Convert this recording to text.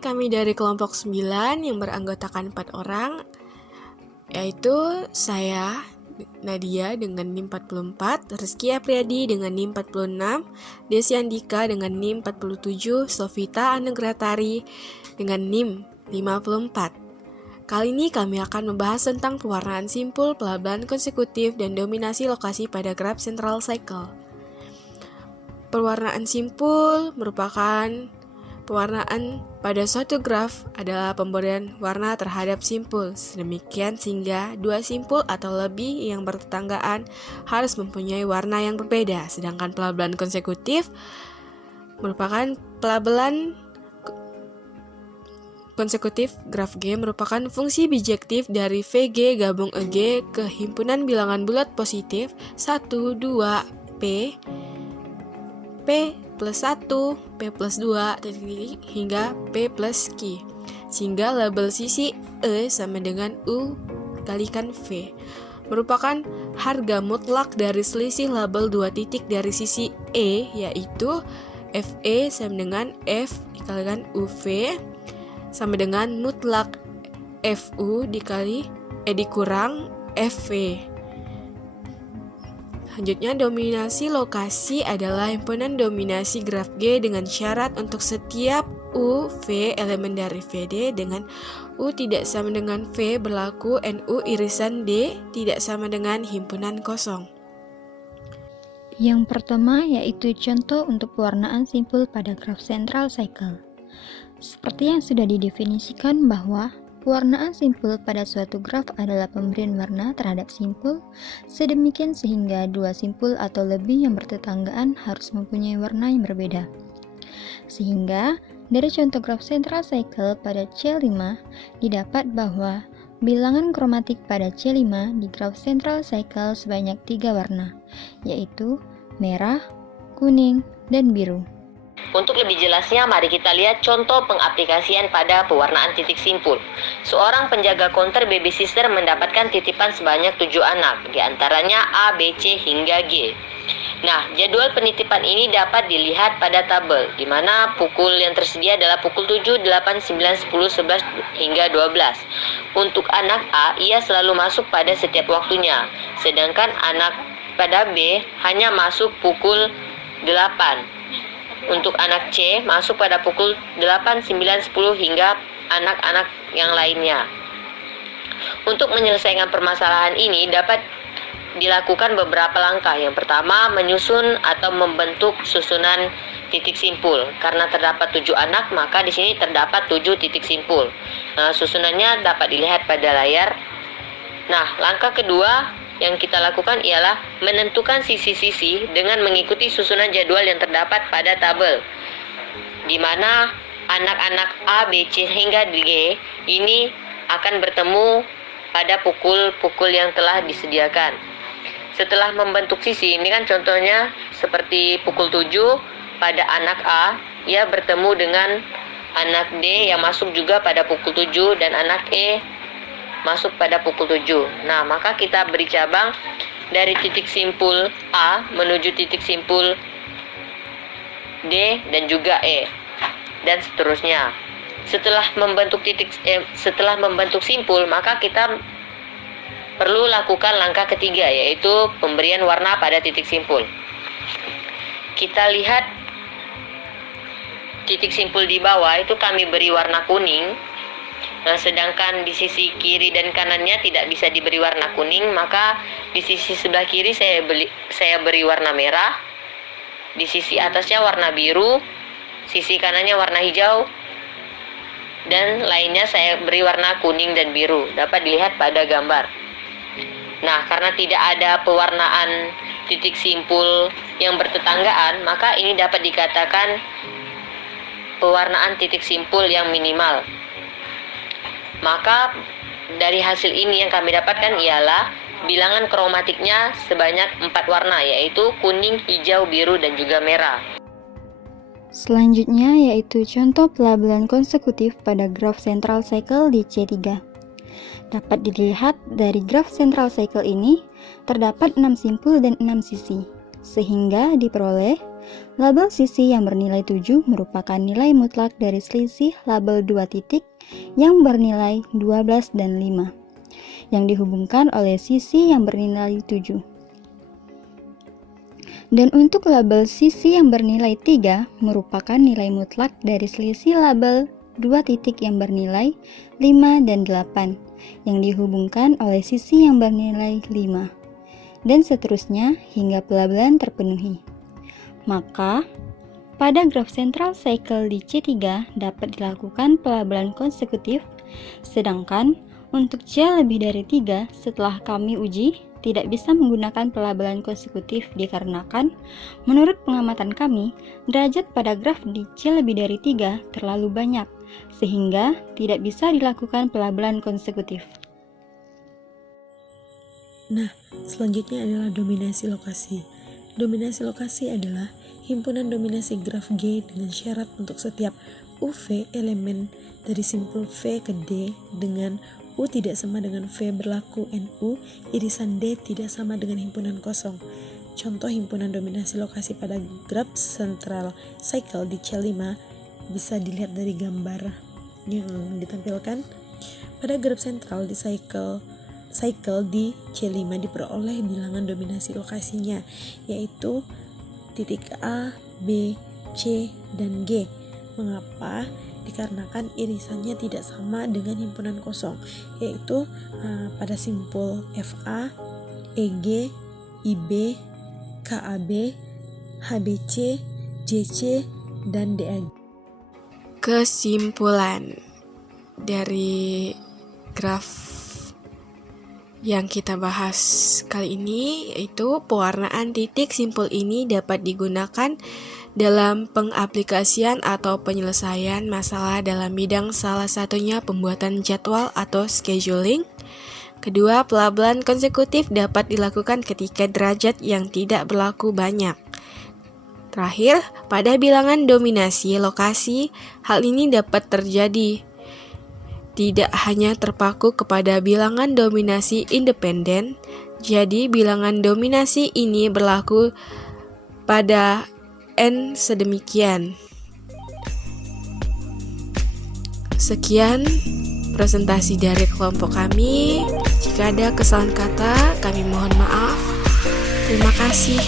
kami dari kelompok 9 yang beranggotakan 4 orang, yaitu saya, Nadia dengan NIM 44, Rizky Apriyadi dengan NIM 46, Desi Andika dengan NIM 47, Sofita Anegratari dengan NIM 54. Kali ini kami akan membahas tentang pewarnaan simpul, pelabelan konsekutif, dan dominasi lokasi pada graf central cycle. Pewarnaan simpul merupakan pewarnaan pada suatu graf adalah pemberian warna terhadap simpul, sedemikian sehingga dua simpul atau lebih yang bertetanggaan harus mempunyai warna yang berbeda. Sedangkan pelabelan konsekutif merupakan pelabelan konsekutif graf G merupakan fungsi bijektif dari VG gabung EG ke himpunan bilangan bulat positif 1, 2, P plus 1, P plus 2, hingga P plus Q. Sehingga label sisi E sama dengan U kalikan V. Merupakan harga mutlak dari selisih label dua titik dari sisi E, yaitu FE sama dengan F dikalikan UV sama dengan mutlak FU dikurang FV. Selanjutnya, dominasi lokasi adalah himpunan dominasi graf G dengan syarat untuk setiap U, V elemen dari VD dengan U tidak sama dengan V berlaku NU irisan D tidak sama dengan himpunan kosong. Yang pertama yaitu contoh untuk pewarnaan simpul pada graf central cycle. Seperti yang sudah didefinisikan bahwa pewarnaan simpul pada suatu graf adalah pemberian warna terhadap simpul, sedemikian sehingga dua simpul atau lebih yang bertetanggaan harus mempunyai warna yang berbeda. Sehingga, dari contoh graf central cycle pada C5, didapat bahwa bilangan kromatik pada C5 di graf central cycle sebanyak 3 warna, yaitu merah, kuning, dan biru. Untuk lebih jelasnya, mari kita lihat contoh pengaplikasian pada pewarnaan titik simpul. Seorang penjaga konter baby sister mendapatkan titipan sebanyak 7 anak, diantaranya A, B, C, hingga G. Nah, jadwal penitipan ini dapat dilihat pada tabel, di mana pukul yang tersedia adalah pukul 7, 8, 9, 10, 11, hingga 12. Untuk anak A, ia selalu masuk pada setiap waktunya, sedangkan anak pada B hanya masuk pukul 8. Untuk anak C masuk pada pukul 8, 9, 10 hingga anak-anak yang lainnya. Untuk menyelesaikan permasalahan ini dapat dilakukan beberapa langkah. Yang pertama, menyusun atau membentuk susunan titik simpul. Karena terdapat 7 anak, maka di sini terdapat 7 titik simpul. Nah, susunannya dapat dilihat pada layar. Nah, langkah kedua yang kita lakukan ialah menentukan sisi-sisi dengan mengikuti susunan jadwal yang terdapat pada tabel, di mana anak-anak A, B, C hingga G ini akan bertemu pada pukul-pukul yang telah disediakan. Setelah membentuk sisi, ini kan contohnya seperti pukul 7 pada anak A, ia bertemu dengan anak D yang masuk juga pada pukul 7 dan anak E masuk pada pukul 7. Nah, maka kita beri cabang dari titik simpul A menuju titik simpul D dan juga E, dan seterusnya. Setelah membentuk simpul, maka kita perlu lakukan langkah ketiga, yaitu pemberian warna pada titik simpul. Kita lihat titik simpul di bawah itu kami beri warna kuning. Nah, sedangkan di sisi kiri dan kanannya tidak bisa diberi warna kuning, maka di sisi sebelah kiri saya beri warna merah, di sisi atasnya warna biru, sisi kanannya warna hijau, dan lainnya saya beri warna kuning dan biru. Dapat dilihat pada gambar. Nah, karena tidak ada pewarnaan titik simpul yang bertetanggaan, maka ini dapat dikatakan pewarnaan titik simpul yang minimal. Maka dari hasil ini yang kami dapatkan ialah bilangan kromatiknya sebanyak 4 warna, yaitu kuning, hijau, biru, dan juga merah. Selanjutnya yaitu contoh pelabelan konsekutif pada graf central cycle di C3. Dapat dilihat dari graf central cycle ini terdapat 6 simpul dan 6 sisi, sehingga diperoleh Label sisi yang bernilai 7 merupakan nilai mutlak dari selisih label 2 titik yang bernilai 12 dan 5, yang dihubungkan oleh sisi yang bernilai 7. Dan untuk label sisi yang bernilai 3 merupakan nilai mutlak dari selisih label 2 titik yang bernilai 5 dan 8, yang dihubungkan oleh sisi yang bernilai 5, dan seterusnya hingga pelabelan terpenuhi. Maka, pada graf central cycle di C3 dapat dilakukan pelabelan konsekutif, sedangkan untuk C lebih dari 3 setelah kami uji tidak bisa menggunakan pelabelan konsekutif dikarenakan, menurut pengamatan kami, derajat pada graf di C lebih dari 3 terlalu banyak, sehingga tidak bisa dilakukan pelabelan konsekutif. Nah, selanjutnya adalah dominasi lokasi. Dominasi lokasi adalah himpunan dominasi graf G dengan syarat untuk setiap UV elemen dari simpul V ke D dengan U tidak sama dengan V berlaku NU, irisan D tidak sama dengan himpunan kosong. Contoh himpunan dominasi lokasi pada graf central cycle di C5 bisa dilihat dari gambar yang ditampilkan. Pada graf central di cycle di C5 diperoleh bilangan dominasi lokasinya, yaitu titik A, B, C, dan G. Mengapa? Dikarenakan irisannya tidak sama dengan himpunan kosong, yaitu pada simpul FA, EG, IB, KAB, HBC, JC, dan DAG. Kesimpulan dari graf yang kita bahas kali ini yaitu pewarnaan titik simpul ini dapat digunakan dalam pengaplikasian atau penyelesaian masalah dalam bidang salah satunya pembuatan jadwal atau scheduling. Kedua, pelabelan konsekutif dapat dilakukan ketika derajat yang tidak berlaku banyak. Terakhir, pada bilangan dominasi lokasi, hal ini dapat terjadi tidak hanya terpaku kepada bilangan dominasi independen, jadi bilangan dominasi ini berlaku pada N sedemikian. Sekian presentasi dari kelompok kami. Jika ada kesalahan kata, kami mohon maaf. Terima kasih.